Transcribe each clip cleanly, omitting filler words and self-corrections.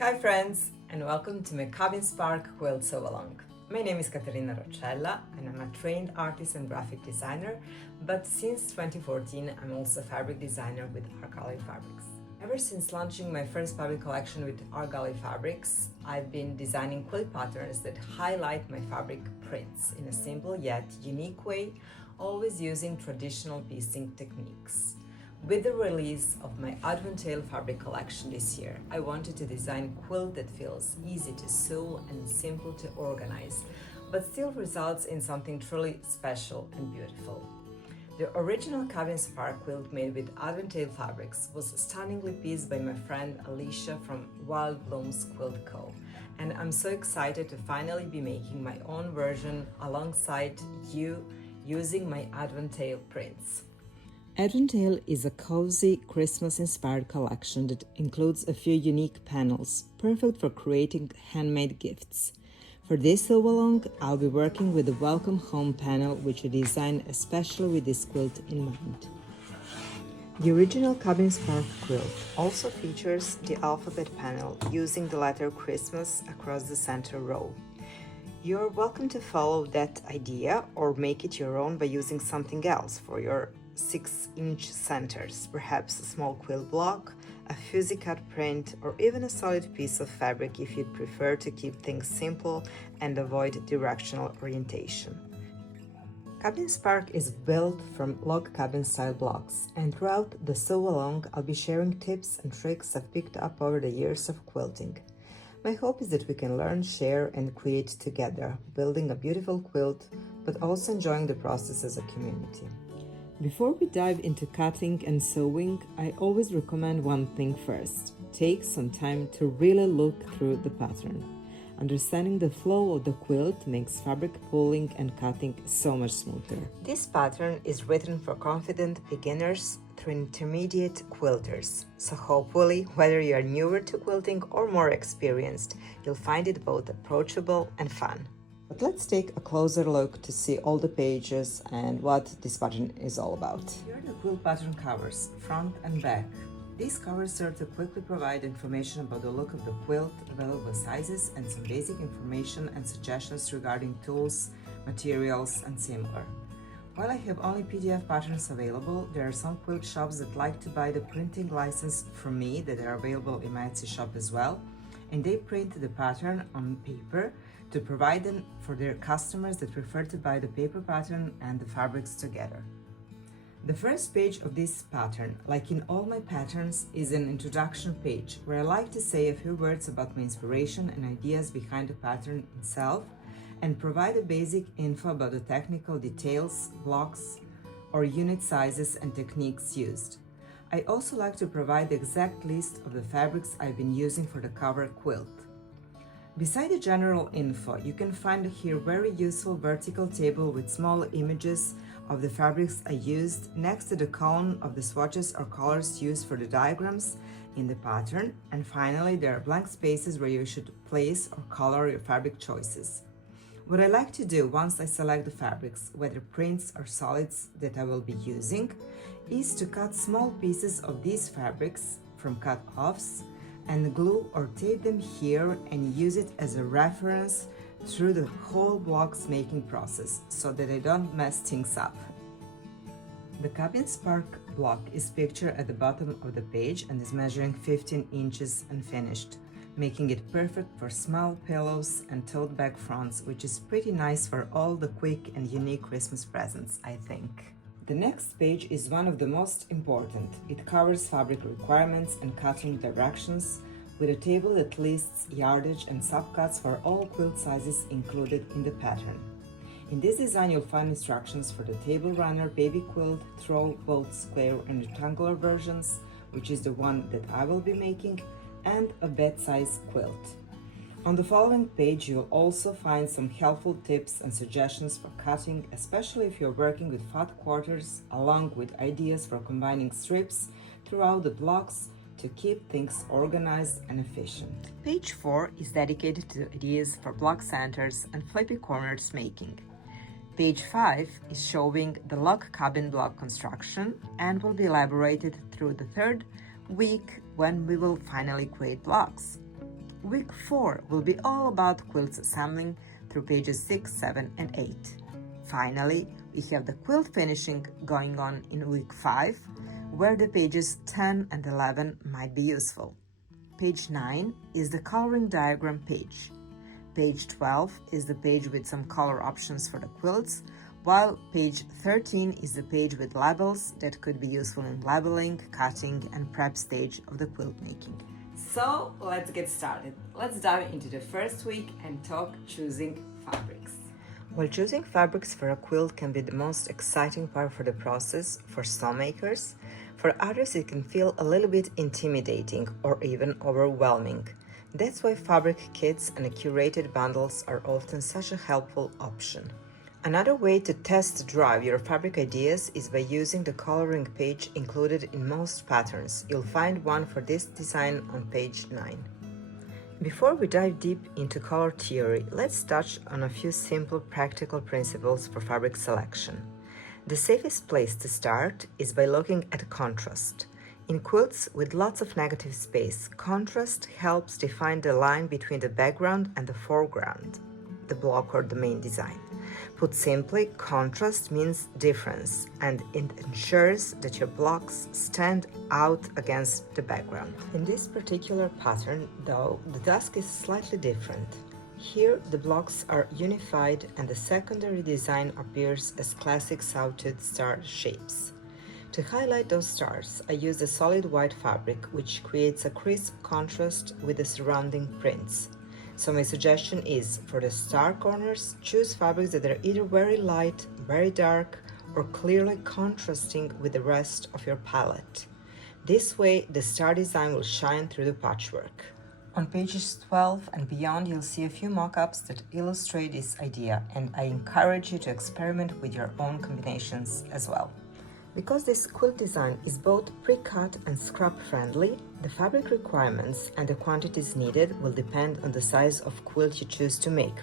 Hi friends, and welcome to my cabin-spark-quilt sew-along. My name is Caterina Roccella and I'm a trained artist and graphic designer, but since 2014 I'm also a fabric designer with Our Gallery Fabrics. Ever since launching my first fabric collection with Our Gallery Fabrics, I've been designing quilt patterns that highlight my fabric prints in a simple yet unique way, always using traditional piecing techniques. With the release of my Adventale fabric collection this year, I wanted to design a quilt that feels easy to sew and simple to organize, but still results in something truly special and beautiful. The original cabin spark quilt made with Adventale fabrics was stunningly pieced by my friend Alicia from Wild Blooms Quilt Co. And I'm so excited to finally be making my own version alongside you using my Adventale prints. Adventale is a cozy, Christmas-inspired collection that includes a few unique panels, perfect for creating handmade gifts. For this sew-along, I'll be working with the Welcome Home panel, which I designed especially with this quilt in mind. The original cabin spark quilt also features the alphabet panel using the letter Christmas across the center row. You're welcome to follow that idea or make it your own by using something else for your 6-inch centers, perhaps a small quilt block, a fuzzy cut print, or even a solid piece of fabric if you'd prefer to keep things simple and avoid directional orientation. Cabin Spark is built from log cabin style blocks, and throughout the sew-along I'll be sharing tips and tricks I've picked up over the years of quilting. My hope is that we can learn, share, and create together, building a beautiful quilt, but also enjoying the process as a community. Before we dive into cutting and sewing, I always recommend one thing first. Take some time to really look through the pattern. Understanding the flow of the quilt makes fabric pulling and cutting so much smoother. This pattern is written for confident beginners through intermediate quilters, so hopefully, whether you are newer to quilting or more experienced, you'll find it both approachable and fun. But let's take a closer look to see all the pages and what this pattern is all about. Here are the quilt pattern covers, front and back. These covers serve to quickly provide information about the look of the quilt, available sizes, and some basic information and suggestions regarding tools, materials, and similar. While I have only PDF patterns available, there are some quilt shops that like to buy the printing license from me that are available in my Etsy shop as well, and they print the pattern on paper to provide them for their customers that prefer to buy the paper pattern and the fabrics together. The first page of this pattern, like in all my patterns, is an introduction page where I like to say a few words about my inspiration and ideas behind the pattern itself and provide a basic info about the technical details, blocks, or unit sizes and techniques used. I also like to provide the exact list of the fabrics I've been using for the cover quilt. Beside the general info, you can find here very useful vertical table with small images of the fabrics I used next to the column of the swatches or colors used for the diagrams in the pattern, and finally there are blank spaces where you should place or color your fabric choices. What I like to do once I select the fabrics, whether prints or solids that I will be using, is to cut small pieces of these fabrics from cut-offs and glue or tape them here and use it as a reference through the whole block's making process so that I don't mess things up. The cabin spark block is pictured at the bottom of the page and is measuring 15 inches and finished, making it perfect for small pillows and tote bag fronts, which is pretty nice for all the quick and unique Christmas presents, I think. The next page is one of the most important. It covers fabric requirements and cutting directions with a table that lists yardage and subcuts for all quilt sizes included in the pattern. In this design, you'll find instructions for the table runner, baby quilt, throw, both square and rectangular versions, which is the one that I will be making, and a bed-size quilt. On the following page, you'll also find some helpful tips and suggestions for cutting, especially if you're working with fat quarters, along with ideas for combining strips throughout the blocks to keep things organized and efficient. Page 4 is dedicated to ideas for block centers and flippy corners making. Page 5 is showing the log cabin block construction and will be elaborated through the third week when we will finally create blocks. Week 4 will be all about quilts assembling through pages 6, 7, and 8. Finally, we have the quilt finishing going on in week 5, where the pages 10 and 11 might be useful. Page 9 is the coloring diagram page. Page 12 is the page with some color options for the quilts, while page 13 is the page with labels that could be useful in labeling, cutting, and prep stage of the quilt making. So let's get started. Let's dive into the first week and talk choosing fabrics. While choosing fabrics for a quilt can be the most exciting part for the process for some makers, for others it can feel a little bit intimidating or even overwhelming. That's why fabric kits and curated bundles are often such a helpful option. Another way to test drive your fabric ideas is by using the coloring page included in most patterns. You'll find one for this design on page 9. Before we dive deep into color theory, let's touch on a few simple practical principles for fabric selection. The safest place to start is by looking at contrast. In quilts with lots of negative space, contrast helps define the line between the background and the foreground, the block or the main design. Put simply, contrast means difference, and it ensures that your blocks stand out against the background. In this particular pattern, though, the task is slightly different. Here, the blocks are unified and the secondary design appears as classic sawtooth star shapes. To highlight those stars, I use a solid white fabric, which creates a crisp contrast with the surrounding prints. So my suggestion is, for the star corners, choose fabrics that are either very light, very dark, or clearly contrasting with the rest of your palette. This way, the star design will shine through the patchwork. On pages 12 and beyond, you'll see a few mock-ups that illustrate this idea, and I encourage you to experiment with your own combinations as well. Because this quilt design is both pre-cut and scrap-friendly, the fabric requirements and the quantities needed will depend on the size of quilt you choose to make,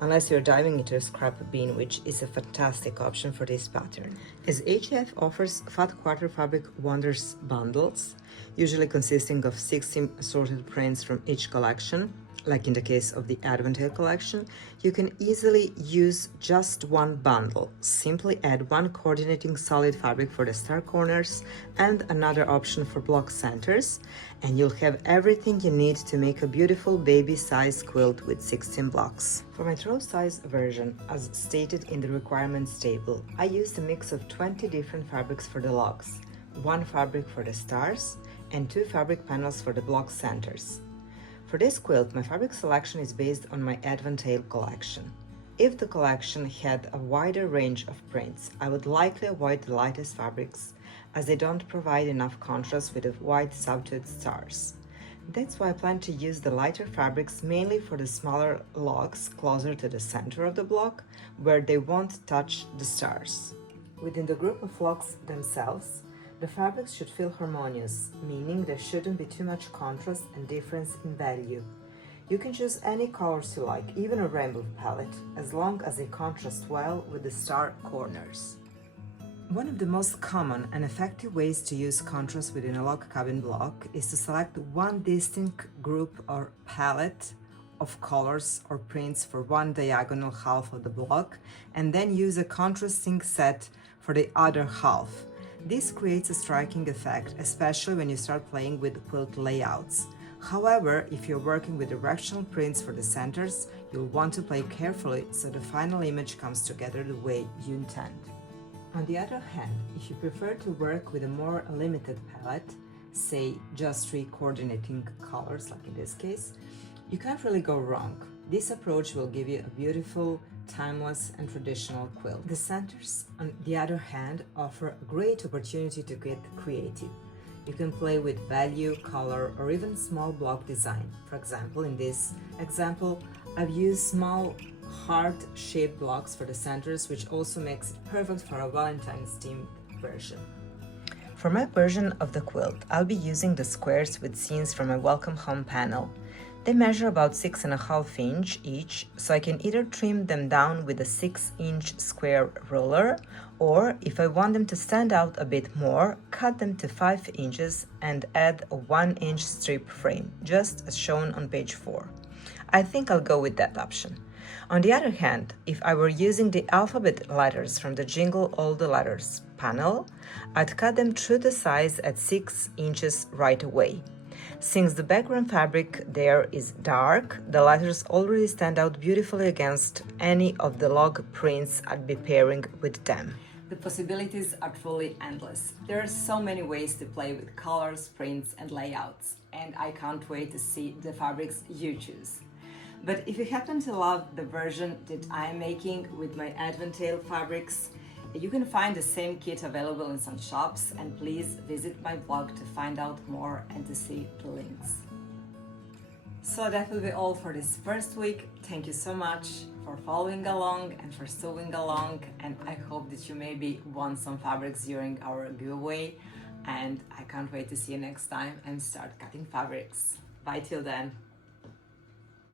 unless you're diving into a scrap bin, which is a fantastic option for this pattern. As HF offers Fat Quarter Fabric Wonders bundles, usually consisting of 60 assorted prints from each collection, like in the case of the Adventale collection, you can easily use just one bundle. Simply add one coordinating solid fabric for the star corners and another option for block centers, and you'll have everything you need to make a beautiful baby-size quilt with 16 blocks. For my throw size version, as stated in the requirements table, I used a mix of 20 different fabrics for the logs, one fabric for the stars, and 2 fabric panels for the block centers. For this quilt, my fabric selection is based on my Adventale collection. If the collection had a wider range of prints, I would likely avoid the lightest fabrics, as they don't provide enough contrast with the white sawtooth stars. That's why I plan to use the lighter fabrics mainly for the smaller logs closer to the center of the block, where they won't touch the stars. Within the group of logs themselves, the fabrics should feel harmonious, meaning there shouldn't be too much contrast and difference in value. You can choose any colors you like, even a rainbow palette, as long as they contrast well with the star corners. One of the most common and effective ways to use contrast within a log cabin block is to select one distinct group or palette of colors or prints for one diagonal half of the block, and then use a contrasting set for the other half. This creates a striking effect, especially when you start playing with quilt layouts. However, if you're working with directional prints for the centers, you'll want to play carefully so the final image comes together the way you intend. On the other hand, if you prefer to work with a more limited palette, say just 3 coordinating colors like in this case, you can't really go wrong. This approach will give you a beautiful, timeless and traditional quilt. The centers, on the other hand, offer a great opportunity to get creative. You can play with value, color, or even small block design. For example, in this example, I've used small heart-shaped blocks for the centers, which also makes it perfect for a Valentine's themed version. For my version of the quilt, I'll be using the squares with scenes from my Welcome Home panel. They measure about 6.5 inch each, so I can either trim them down with a 6-inch square ruler, or if I want them to stand out a bit more, cut them to 5 inches and add a 1-inch strip frame, just as shown on page 4. I think I'll go with that option. On the other hand, if I were using the alphabet letters from the Jingle All the Letters panel, I'd cut them true to size at 6 inches right away. Since the background fabric there is dark, the letters already stand out beautifully against any of the log prints I'd be pairing with them. The possibilities are truly endless. There are so many ways to play with colors, prints, and layouts, and I can't wait to see the fabrics you choose. But if you happen to love the version that I'm making with my Adventale fabrics, you can find the same kit available in some shops, and please visit my blog to find out more and to see the links. So that will be all for this first week. Thank you so much for following along and for sewing along, and I hope that you maybe won some fabrics during our giveaway, and I can't wait to see you next time and start cutting fabrics. Bye till then.